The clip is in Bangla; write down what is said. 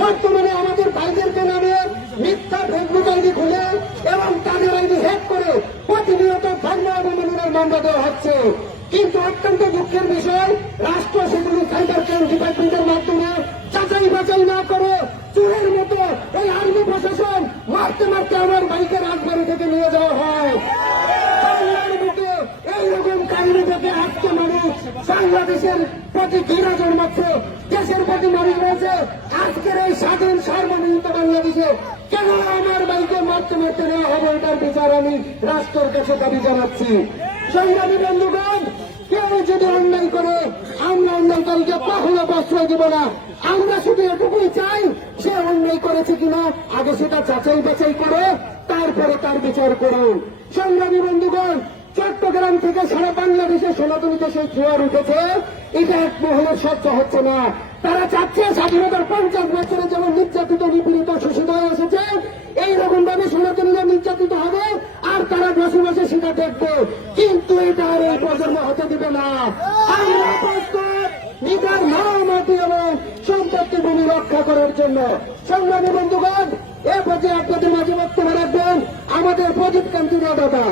বর্তমানে আমাদের ভাইদেরকে নামে মিথ্যা ফেসবুক আইডি খুলে এবং তাদের আইডি হ্যাক করে প্রতিনিয়ত ধর্ম অবমাননার মামলা দেওয়া হচ্ছে। কিন্তু অত্যন্ত দুঃখের বিষয়, রাষ্ট্র সেগুলি সাইবার ক্রাইম ডিপার্টমেন্টের মাধ্যমে যাচাই বাছাই না করে চোরের মতো এই আর্মি প্রশাসন মারতে মারতে আমার ভাইকে রাজবাড়ি থেকে নিয়ে যাওয়া হয়। এইরকম কাহিনী থেকে আজকে মানুষ বাংলাদেশের প্রতি ঘৃণা জন্মাচ্ছে, দেশের প্রতি মানুষ রয়েছে। আজকের এই স্বাধীন সার্বভৌমত্ব বাংলাদেশে কেন আমার ভাইকে মারতে মারতে নেওয়া হবে, এটার বিচার আমি রাষ্ট্রের কাছে দাবি জানাচ্ছি। সংগ্রামী বন্ধুগণ, কেউ যদি অন্যায় করে আমরা অন্যায়কারীকে কখনো প্রশ্রয় দেব না। আমরা শুধু এটুকুই চাই, সে অন্যায় করেছে কিনা আগে সেটা যাচাই বাছাই করে তারপরে তার বিচার করুন। সংগ্রামী বন্ধুগণ, চট্টগ্রাম থেকে সারা বাংলাদেশে সনাতনী দেশের জোয়ার উঠেছে, এটা এক মহলের সহ্য হচ্ছে না। তারা চাচ্ছে স্বাধীনতার 50 বছরে যেমন নির্যাতিত নিপীড়িত শোষিত হয়ে এসেছে, এইরকম ভাবে সনাতনীরা নির্যাতিত হবে আর তারা বসে বসে সেটা দেখবে। কিন্তু এটা আর এই প্রজন্ম হতে দিবে না। আমরা প্রস্তুত নিজের মাটি এবং সম্পত্তি ভূমি রক্ষা করার জন্য। সংগ্রামী বন্ধুগণ, এ পর্যায়ে আপনাদের মাঝে বক্তব্য রাখবেন আমাদের প্রদীপ কান্তি দাদা।